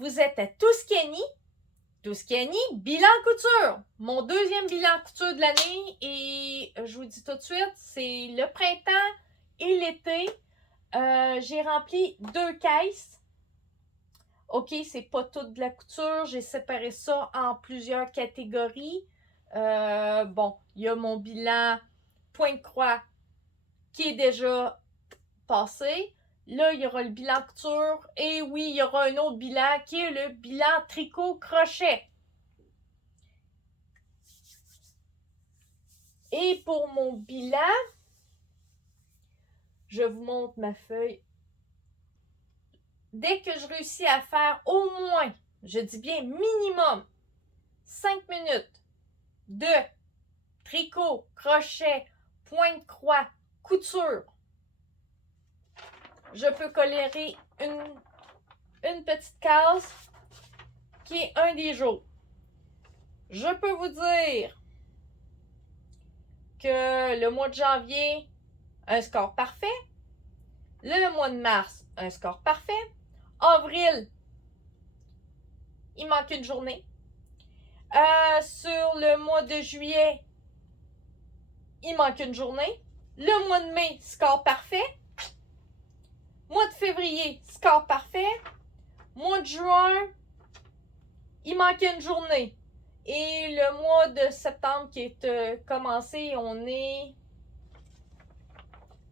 vous êtes à Tuscany. Tuscany, bilan couture. Mon deuxième bilan couture de l'année et je vous dis tout de suite, c'est le printemps et l'été. J'ai rempli 2 caisses. OK, c'est pas toute de la couture. J'ai séparé ça en plusieurs catégories. Bon, il y a mon bilan point de croix qui est déjà passé. Là, il y aura le bilan couture. Et oui, il y aura un autre bilan qui est le bilan tricot-crochet. Et pour mon bilan, je vous montre ma feuille. Dès que je réussis à faire au moins, je dis bien minimum, 5 minutes de tricot, crochet, point de croix, couture, je peux colorer une petite case qui est un des jours. Je peux vous dire que le mois de janvier, un score parfait. Le mois de mars, un score parfait. Avril, il manque une journée. Sur le mois de juillet, il manque une journée. Le mois de mai, score parfait. Mois de février, score parfait. Mois de juin, il manque une journée. Et le mois de septembre qui est commencé, on est...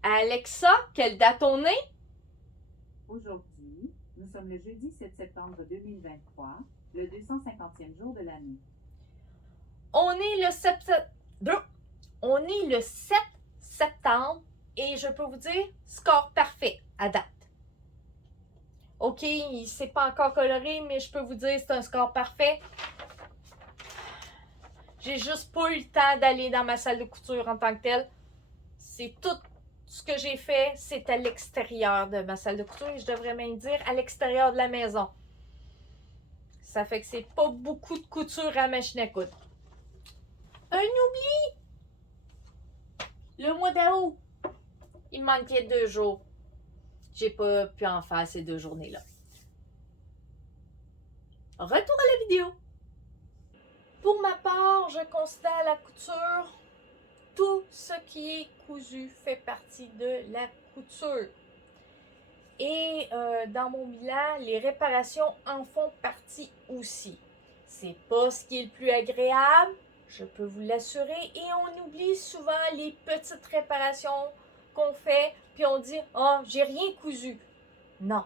Alexa, quelle date on est? Aujourd'hui, nous sommes le jeudi 7 septembre 2023, le 250e jour de l'année. On est le 7 septembre et je peux vous dire, score parfait à date. OK, il ne s'est pas encore coloré, mais je peux vous dire c'est un score parfait. J'ai juste pas eu le temps d'aller dans ma salle de couture en tant que telle. C'est tout ce que j'ai fait, c'est à l'extérieur de ma salle de couture et je devrais même dire à l'extérieur de la maison. Ça fait que c'est pas beaucoup de couture à machine à coudre. Un oubli! Le mois d'août, il me manquait 2 jours. J'ai pas pu en faire ces 2 journées-là. Retour à la vidéo. Pour ma part, je considère la couture, tout ce qui est cousu fait partie de la couture. Et dans mon bilan, les réparations en font partie aussi. C'est pas ce qui est le plus agréable, je peux vous l'assurer, et on oublie souvent les petites réparations qu'on fait, puis on dit « Ah, j'ai rien cousu ». Non.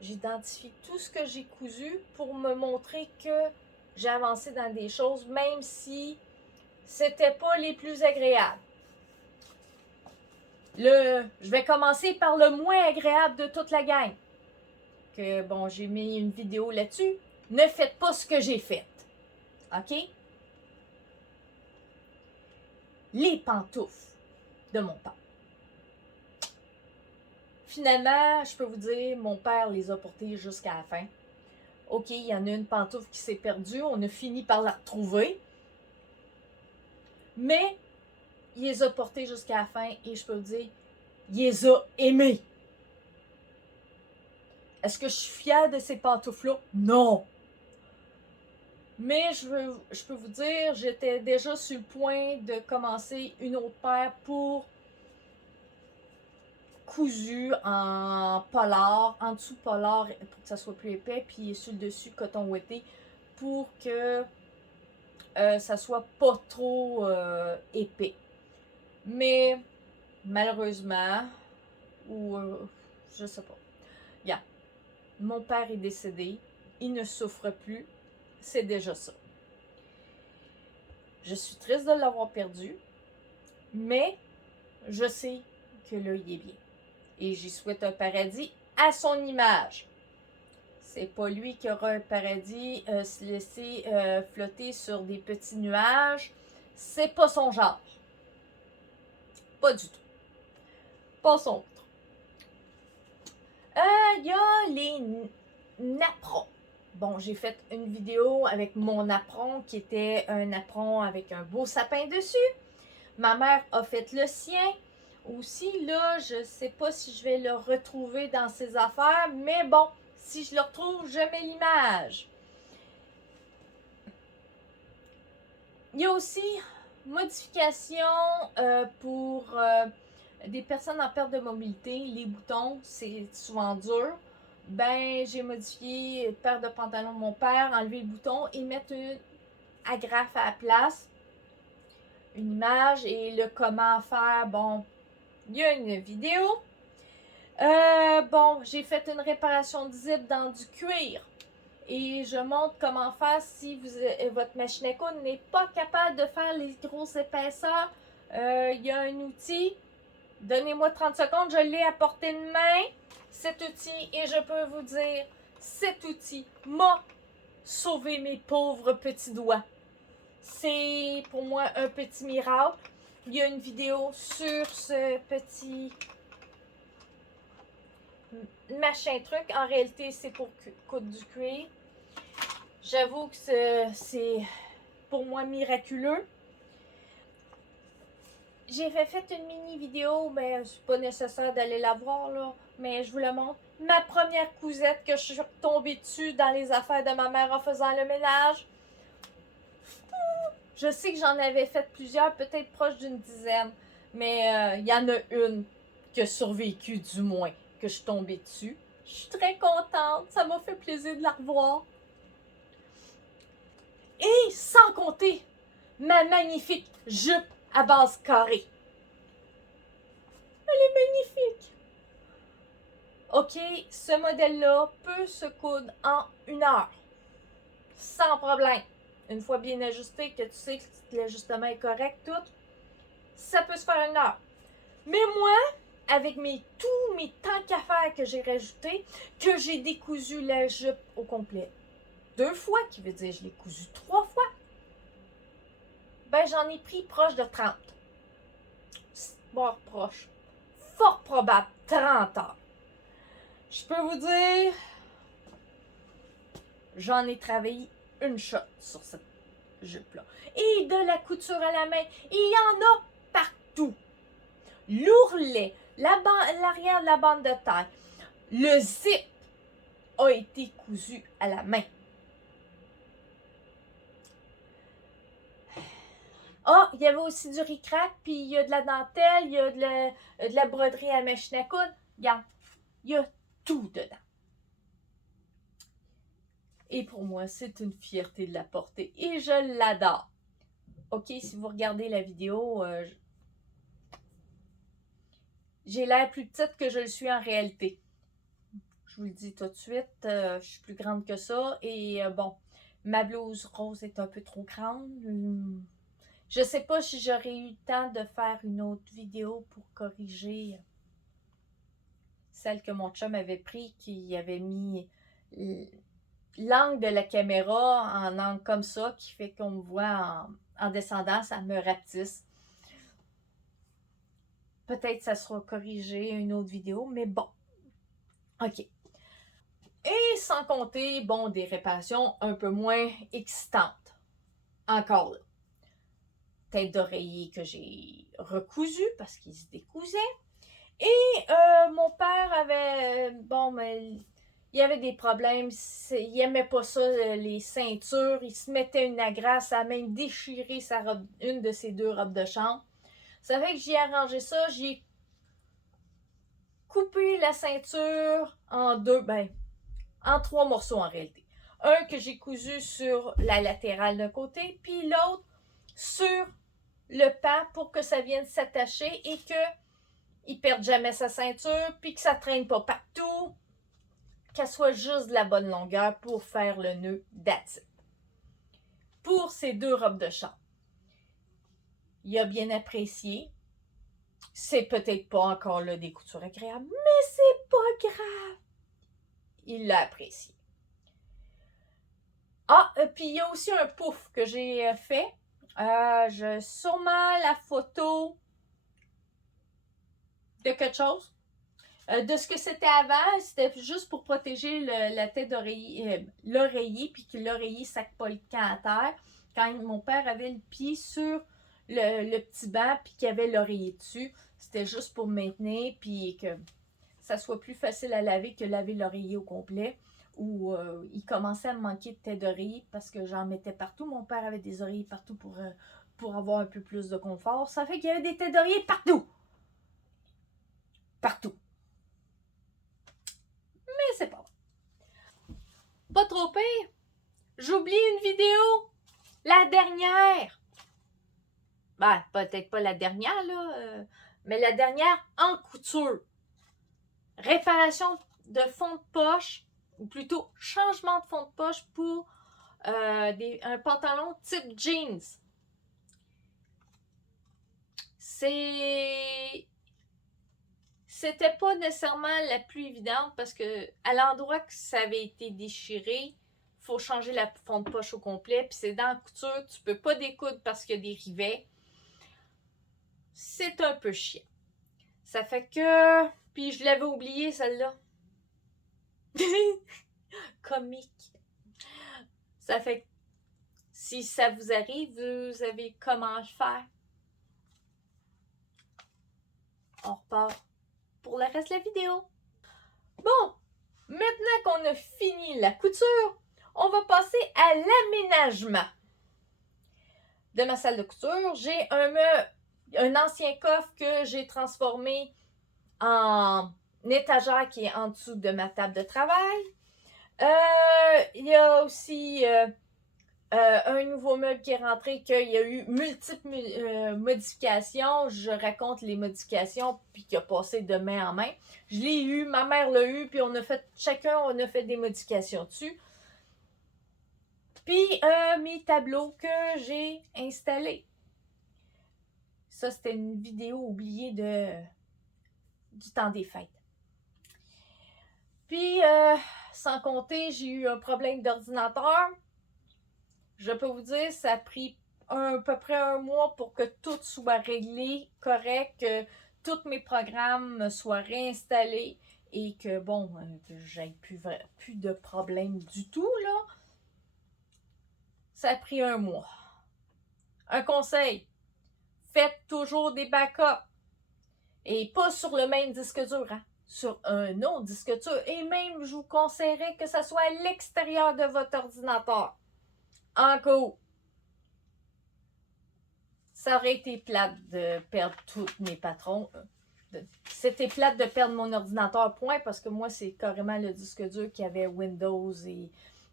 J'identifie tout ce que j'ai cousu pour me montrer que j'ai avancé dans des choses, même si c'était pas les plus agréables. Je vais commencer par le moins agréable de toute la gang. Que bon, j'ai mis une vidéo là-dessus. Ne faites pas ce que j'ai fait. OK? Les pantoufles de mon père. Finalement, je peux vous dire, mon père les a portées jusqu'à la fin. OK, il y en a une pantoufle qui s'est perdue. On a fini par la retrouver. Mais, il les a portées jusqu'à la fin et je peux vous dire, il les a aimées. Est-ce que je suis fière de ces pantoufles-là? Non! Mais je peux vous dire, j'étais déjà sur le point de commencer une autre paire pour cousu en polar, en dessous polar pour que ça soit plus épais, puis sur le dessus coton ouaté pour que ça soit pas trop épais. Mais malheureusement, ou je sais pas. Yeah. Mon père est décédé, il ne souffre plus, c'est déjà ça. Je suis triste de l'avoir perdu, mais je sais que là, il est bien. Et j'y souhaite un paradis à son image. C'est pas lui qui aura un paradis se laisser flotter sur des petits nuages. C'est pas son genre. Pas du tout. Passons autre. Il y a les napperons. Bon, j'ai fait une vidéo avec mon napperon qui était un napperon avec un beau sapin dessus. Ma mère a fait le sien. Aussi, là, je sais pas si je vais le retrouver dans ses affaires, mais bon, Si je le retrouve, je mets l'image. Il y a aussi modification pour des personnes en perte de mobilité. Les boutons, c'est souvent dur. Ben, j'ai modifié paire de pantalons de mon père, enlever le bouton et mettre une agrafe à la place. Une image et le comment faire. Bon, il y a une vidéo. Bon, j'ai fait une réparation de zip dans du cuir. Et je montre comment faire si votre machine à coudre n'est pas capable de faire les grosses épaisseurs. Il y a un outil. Donnez-moi 30 secondes, je l'ai à portée de main, cet outil, et je peux vous dire, cet outil m'a sauvé mes pauvres petits doigts. C'est pour moi un petit miracle. Il y a une vidéo sur ce petit machin truc. En réalité, c'est pour coudre du cuir. J'avoue que c'est pour moi miraculeux. J'ai fait une mini vidéo, mais c'est pas nécessaire d'aller la voir là, mais je vous le montre. Ma première cousette que je suis tombée dessus dans les affaires de ma mère en faisant le ménage. Je sais que j'en avais fait plusieurs, peut-être proche d'une dizaine, mais il y en a une qui a survécu du moins, que je suis tombée dessus. Je suis très contente, ça m'a fait plaisir de la revoir. Et sans compter ma magnifique jupe à base carrée. Elle est magnifique. OK, ce modèle-là peut se coudre en 1 heure. Sans problème. Une fois bien ajusté, que tu sais que l'ajustement est correct, tout, ça peut se faire 1 heure. Mais moi, avec tous mes temps qu'à faire que j'ai rajoutés, que j'ai décousu la jupe au complet 2 fois, qui veut dire que je l'ai cousu 3 fois, ben j'en ai pris proche de 30. Bon, proche. Fort probable, 30 heures. Je peux vous dire, j'en ai travaillé une shot sur cette jupe-là. Et de la couture à la main, il y en a partout. L'ourlet, l'arrière de la bande de taille, le zip a été cousu à la main. Ah, il y avait aussi du ric-rac, puis il y a de la dentelle, il y a de la broderie à machine à coudre. Regarde, il y a tout dedans. Et pour moi, c'est une fierté de la porter. Et je l'adore. OK, si vous regardez la vidéo, j'ai l'air plus petite que je le suis en réalité. Je vous le dis tout de suite, je suis plus grande que ça. Et bon, ma blouse rose est un peu trop grande. Je sais pas si j'aurais eu le temps de faire une autre vidéo pour corriger celle que mon chum avait pris, qui avait mis l'angle de la caméra en angle comme ça, qui fait qu'on me voit en descendant, ça me rapetisse. Peut-être que ça sera corrigé une autre vidéo, mais bon. OK. Et sans compter, bon, des réparations un peu moins excitantes. Encore là. Tête d'oreiller que j'ai recousu parce qu'il se décousait. Et mon père avait, bon, mais il y avait des problèmes, il n'aimait pas ça, les ceintures, il se mettait une agrafe, ça a même déchiré sa robe, une de ses 2 robes de chambre. Ça fait que j'ai arrangé ça, j'ai coupé la ceinture en 3 morceaux en réalité. Un que j'ai cousu sur la latérale d'un côté, puis l'autre sur le pas pour que ça vienne s'attacher et que il perde jamais sa ceinture, puis que ça traîne pas partout, qu'elle soit juste de la bonne longueur pour faire le nœud that's it. Pour ces 2 robes de chambre. Il a bien apprécié. C'est peut-être pas encore là des coutures agréables, mais c'est pas grave. Il l'a apprécié. Ah, puis il y a aussi un pouf que j'ai fait. Sûrement la photo de quelque chose. De ce que c'était avant, c'était juste pour protéger la tête d'oreiller, l'oreiller, puis que l'oreiller ne sac pas le camp à terre. Quand mon père avait le pied sur le petit banc, puis qu'il y avait l'oreiller dessus, c'était juste pour maintenir, puis que ça soit plus facile à laver que laver l'oreiller au complet. Où il commençait à me manquer de tête d'oreiller parce que j'en mettais partout. Mon père avait des oreillers partout pour avoir un peu plus de confort. Ça fait qu'il y avait des têtes d'oreiller partout. Partout. Mais c'est pas bon. Pas trop pire. J'oublie une vidéo. La dernière. Ben, peut-être pas la dernière, là. Mais la dernière en couture. Réparation de fond de poche. Ou plutôt changement de fond de poche pour un pantalon type jeans. C'était pas nécessairement la plus évidente parce que à l'endroit que ça avait été déchiré, il faut changer la fond de poche au complet. Puis c'est dans la couture, tu peux pas découdre parce qu'il y a des rivets. C'est un peu chiant. Ça fait que... Puis je l'avais oublié celle-là. Comique. Ça fait que si ça vous arrive, vous savez comment faire. On repart pour le reste de la vidéo. Bon, maintenant qu'on a fini la couture, on va passer à l'aménagement de ma salle de couture. J'ai un ancien coffre que j'ai transformé en étagère qui est en dessous de ma table de travail. Il y a aussi un nouveau meuble qui est rentré, qu'il y a eu multiples modifications. Je raconte les modifications, puis qui a passé de main en main. Je l'ai eu, ma mère l'a eu, puis chacun on a fait des modifications dessus. Puis mes tableaux que j'ai installés. Ça, c'était une vidéo oubliée du temps des fêtes. Puis, sans compter, j'ai eu un problème d'ordinateur. Je peux vous dire, ça a pris à peu près un mois pour que tout soit réglé, correct, que tous mes programmes soient réinstallés et que, bon, que j'aie plus de problème du tout, là. Ça a pris un mois. Un conseil, faites toujours des backups. Et pas sur le même disque dur, hein? Sur un autre disque dur. Et même, je vous conseillerais que ça soit à l'extérieur de votre ordinateur. Encore. Ça aurait été plate de perdre tous mes patrons. C'était plate de perdre mon ordinateur, point, parce que moi, c'est carrément le disque dur qui avait Windows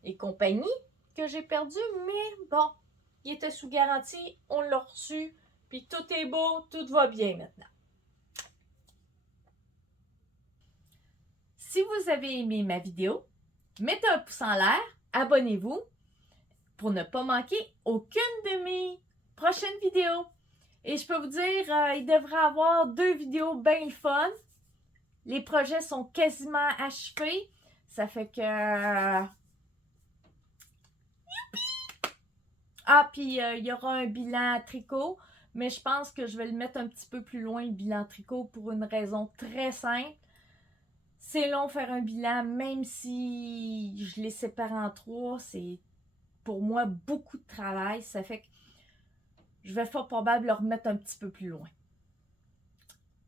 et compagnie que j'ai perdu. Mais bon, il était sous garantie, on l'a reçu, puis tout est beau, tout va bien maintenant. Si vous avez aimé ma vidéo, mettez un pouce en l'air, abonnez-vous pour ne pas manquer aucune de mes prochaines vidéos. Et je peux vous dire, il devrait y avoir 2 vidéos bien le fun. Les projets sont quasiment achevés. Ça fait que... Ah, puis il y aura un bilan tricot. Mais je pense que je vais le mettre un petit peu plus loin, le bilan tricot, pour une raison très simple. C'est long faire un bilan, même si je les sépare en 3. C'est pour moi beaucoup de travail. Ça fait que je vais fort probable le remettre un petit peu plus loin.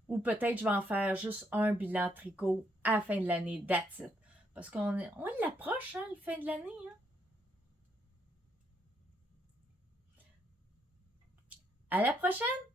Ou peut-être je vais en faire juste un bilan tricot à la fin de l'année, that's it. Parce qu'on l'approche, hein, la fin de l'année. Hein? À la prochaine!